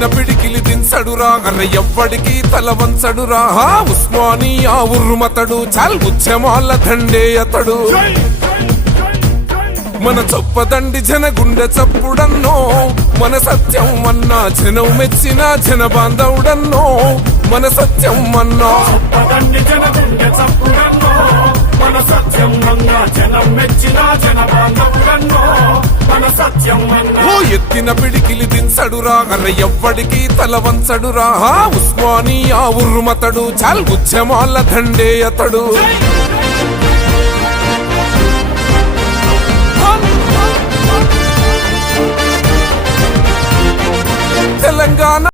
ఎత్తిన పిడికిలి దించడురా అర ఎవ్వడికి తల వంచడురా. హా ఉస్మానియా ఉర్రుమతడు చాల్ ఉద్యమాల దండే అతడు. మన చొప్పదండి జన గుండె చప్పుడన్నో మన సత్యం అన్నా జనం మెచ్చిన జన బాంధవుడన్నో మన సత్యం అన్నా. మన సత్యం అన్నా జనం మెచ్చిన జన బాంధవుడు ఓ ఎత్తిన పిడికిలి దించడురా అర ఎవ్వడికి తల వంచడురా. హా ఉస్మానియా ఉర్రుమతడు చాల్ ఉద్యమాల దండే అతడు తెలంగాణ